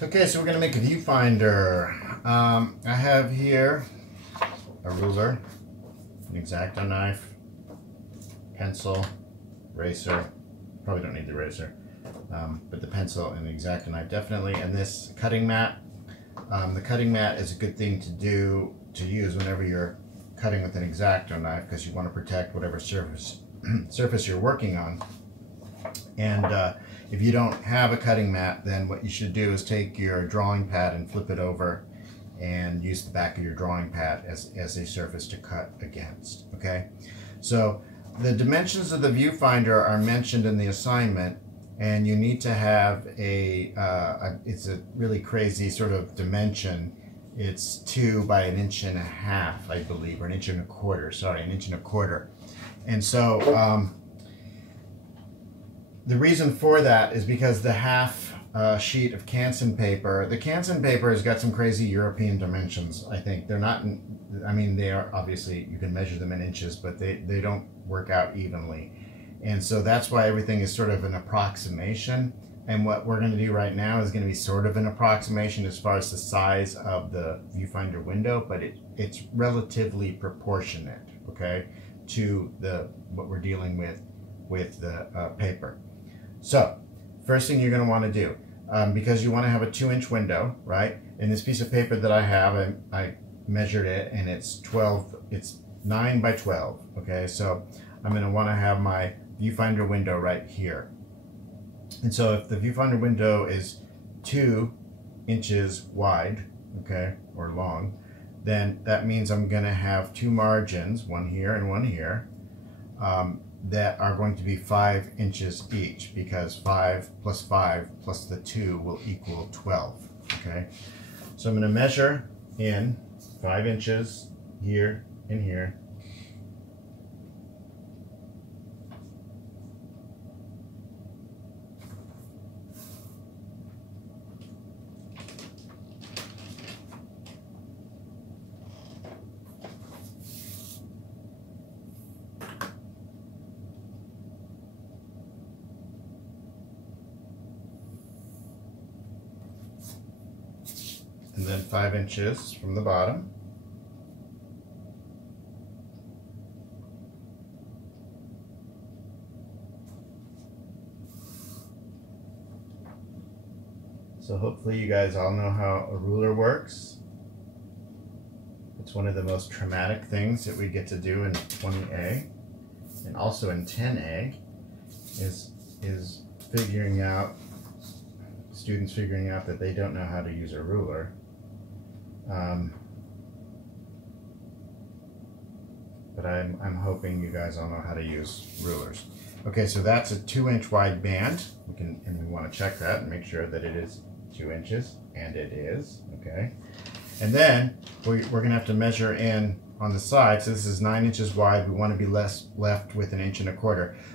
Okay, so we're going to make a viewfinder. I have here a ruler, an X-Acto knife, pencil, eraser. Probably don't need the eraser, but the pencil and the X-Acto knife definitely. And this cutting mat. The cutting mat is a good thing to use whenever you're cutting with an X-Acto knife, because you want to protect whatever surface you're working on. And if you don't have a cutting mat, then what you should do is take your drawing pad and flip it over and use the back of your drawing pad as a surface to cut against. Okay, so the dimensions of the viewfinder are mentioned in the assignment, and you need to have it's a really crazy sort of dimension. It's 2 by 1.5 inches, I believe, or 1 1/4 inches, sorry, 1 1/4 inches. And so the reason for that is because the half sheet of Canson paper, the Canson paper has got some crazy European dimensions, I think. They're not, I mean, they are obviously, you can measure them in inches, but they don't work out evenly. And so that's why everything is sort of an approximation. And what we're going to do right now is going to be sort of an approximation as far as the size of the viewfinder window, but it's relatively proportionate, okay, to what we're dealing with the paper. So first thing you're going to want to do, because you want to have a 2-inch window, right? In this piece of paper that I have, I measured it, and it's 9 by 12. Okay, so I'm going to want to have my viewfinder window right here. And so if the viewfinder window is 2 inches wide, okay, or long, then that means I'm going to have 2 margins, one here and one here, that are going to be 5 inches each, because 5 plus 5 plus the 2 will equal 12. Okay, so I'm going to measure in 5 inches here and here. And then 5 inches from the bottom. So hopefully you guys all know how a ruler works. It's one of the most traumatic things that we get to do in 20A and also in 10A is figuring out, students figuring out that they don't know how to use a ruler. But I'm hoping you guys all know how to use rulers. Okay, so that's a 2-inch wide band. And we want to check that and make sure that it is 2 inches, and it is. Okay, and then we're going to have to measure in on the side. So this is 9 inches wide. We want to be left with 1 1/4 inches.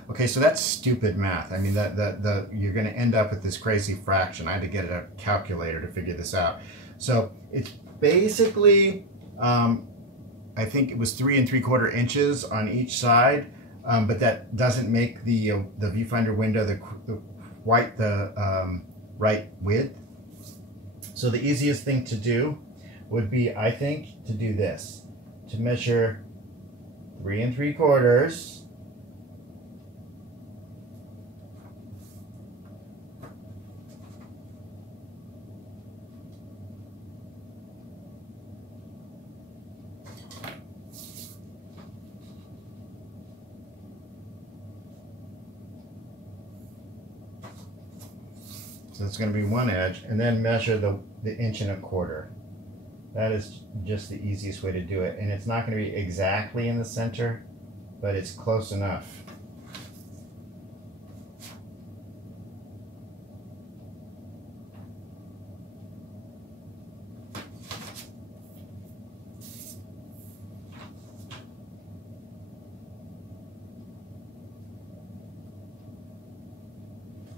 Okay, so that's stupid math. I mean, you're going to end up with this crazy fraction. I had to get a calculator to figure this out. So it's basically, I think it was 3 3/4 inches on each side, but that doesn't make the viewfinder window the right width. So the easiest thing to do would be, I think, to do this, to measure 3 3/4. So it's going to be one edge, and then measure the 1 1/4 inches. That is just the easiest way to do it, and it's not going to be exactly in the center, but it's close enough.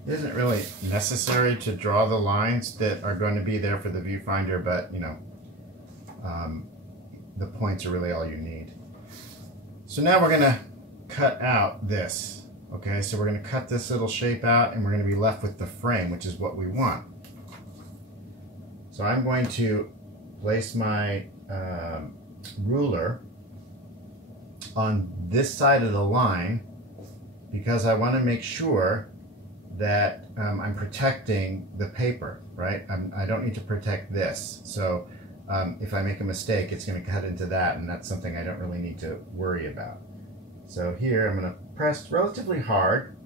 It isn't really necessary to draw the lines that are going to be there for the viewfinder, but you know, the points are really all you need. So now we're going to cut out this. Okay, so we're going to cut this little shape out, and we're going to be left with the frame, which is what we want. So I'm going to place my ruler on this side of the line because I want to make sure that I'm protecting the paper, right? I don't need to protect this. So if I make a mistake, it's going to cut into that, and that's something I don't really need to worry about. So here I'm going to press relatively hard,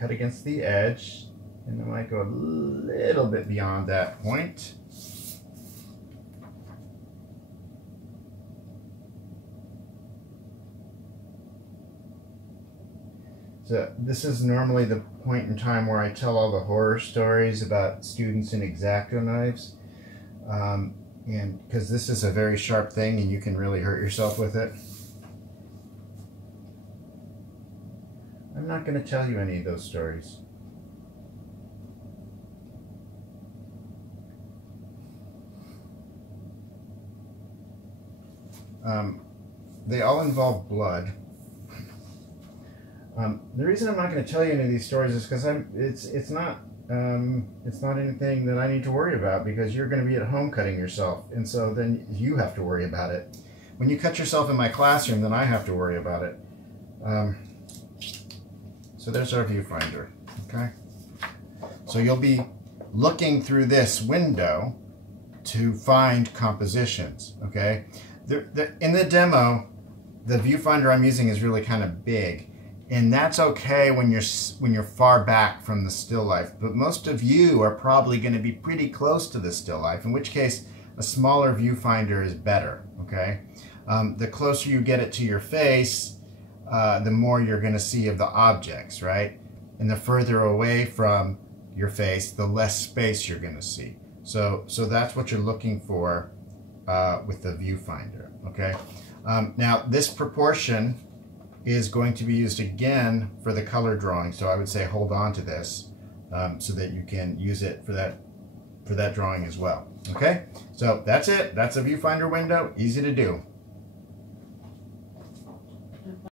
cut against the edge, and I might go a little bit beyond that point. So this is normally the point in time where I tell all the horror stories about students in X-Acto knives. And because this is a very sharp thing and you can really hurt yourself with it. I'm not going to tell you any of those stories. They all involve blood. The reason I'm not going to tell you any of these stories is because it's not anything that I need to worry about, because you're going to be at home cutting yourself, and so then you have to worry about it. When you cut yourself in my classroom, then I have to worry about it. So there's our viewfinder. Okay. So you'll be looking through this window to find compositions. Okay. In the demo, the viewfinder I'm using is really kind of big. And that's okay when you're far back from the still life, but most of you are probably going to be pretty close to the still life, in which case a smaller viewfinder is better, okay? The closer you get it to your face, the more you're going to see of the objects, right? And the further away from your face, the less space you're going to see. So that's what you're looking for with the viewfinder, okay? Now this proportion is going to be used again for the color drawing, so I would say hold on to this so that you can use it for that drawing as well. Okay, so that's it. That's a viewfinder window, easy to do.